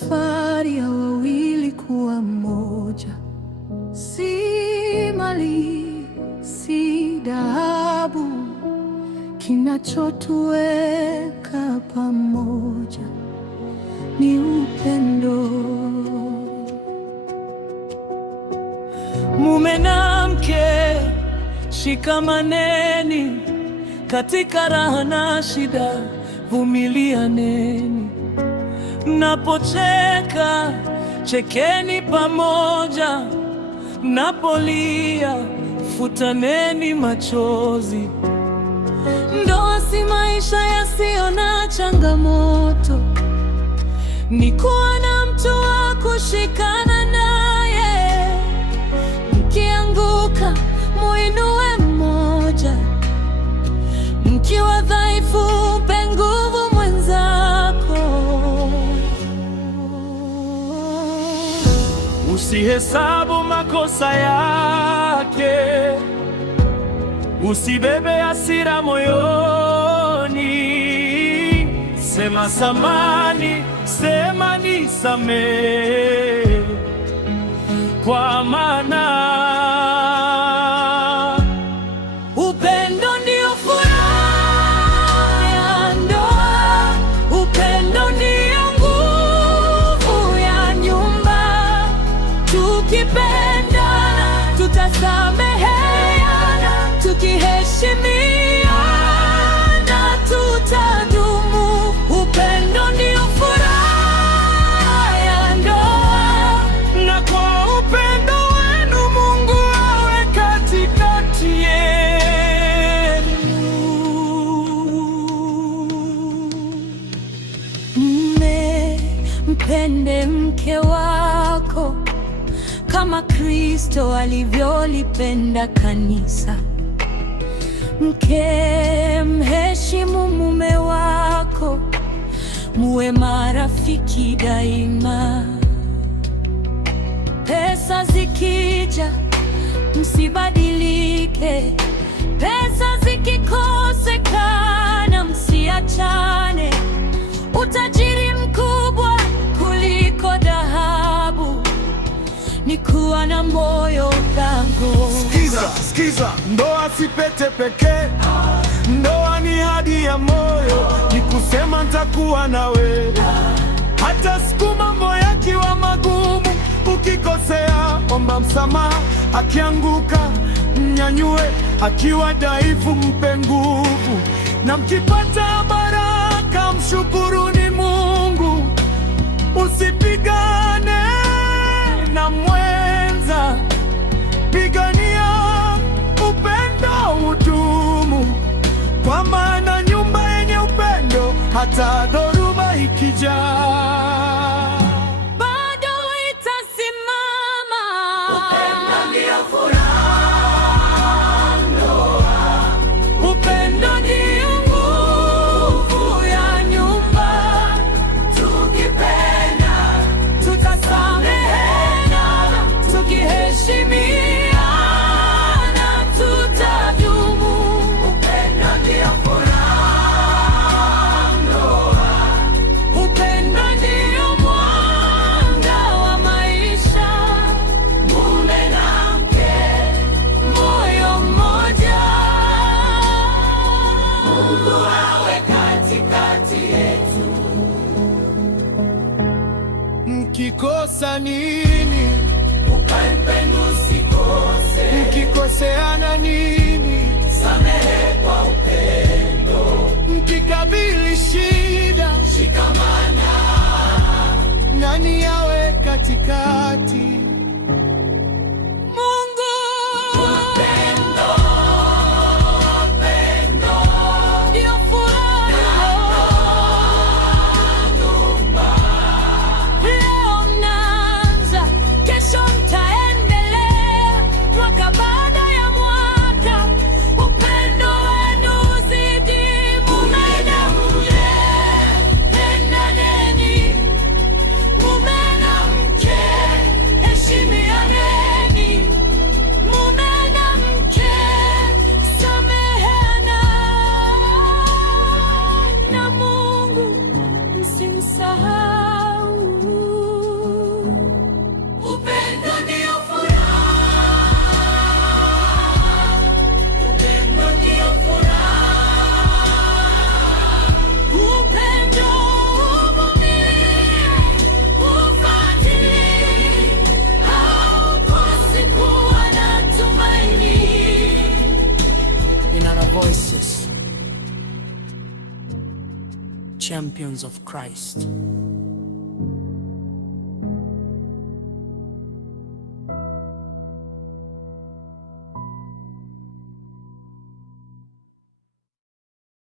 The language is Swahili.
safari ya wawili kuwa mmoja, si mali, si dhahabu. Kinachotuweka pamoja ni upendo. Mume na mke, shikamaneni katika raha na shida, vumilianeni. Mnapocheka, chekeni pamoja. Mnapolia, futaneni machozi. Ndoa si maisha yasiyo na changamoto, ni kuwa na mtu wa kushikana naye. Mkianguka, muinue mmoja. Mkiwa dhaifu, mpe nguvu mwenzako. Usihesabu makosa yake, usibebe hasira moyoni. Sema samani, sema nisamehe, kwa maana upendo ndio furaha ya ndoa. Upendo ndio nguvu ya nyumba. Tukipendana, tutasameheana, tukiheshimiana, tutadumu. Upendo ndio furaha ya ndoa, na kwa upendo wenu Mungu awe katikati yenu. Mume, mpende mke wako kama Kristo alivyolipenda kanisa. Mke, mheshimu mume wako, muwe marafiki daima. Pesa zikija, msibadilike. Pesa zikikosekana, msiachane. Utajiri mkubwa kuliko dhahabu ni kuwa na moyo thabiti. Sikiza, ndoa si pete pekee. Ndoa ni ahadi ya moyo, ni kusema nitakuwa na wewe hata siku mambo yakiwa magumu. Ukikosea, omba msamaha. Akianguka, mnyanyue. Akiwa dhaifu, mpe nguvu. Na mkipata baraka, mshukuruni Mungu. Usipigane na mwenza, pigania upendo udumu, kwa maana nyumba yenye upendo, hata dhoruba ikijaa, bado itasimama. Upendo ndio furaha ndoa. Upendo ndio nguvu ya nyumba. Tukipenda, Tutasameheana, tukiheshimiana, tutadumu. upendo ndio furaha ndoa. Upendo ndio mwanga wa maisha. Mume na mke, Moyo mmoja. Mungu awe katikati yetu. mkikosa nini? Ukampenda usikose, Mkikoseana nini? samehe kwa upendo. Mkikabili shida, Shikamana, nani yawe katikati? Mungu, upendo, upendo. ndio furaha. Leo mnaanza, kesho mtaendelea, mwaka baada ya mwaka. Upendo wenu uzidi. Mume na mke, pendaneni. Mume na mke, heshimianeni. Mume na mke, sameheana. Na Mungu msimsahau. champions of Christ.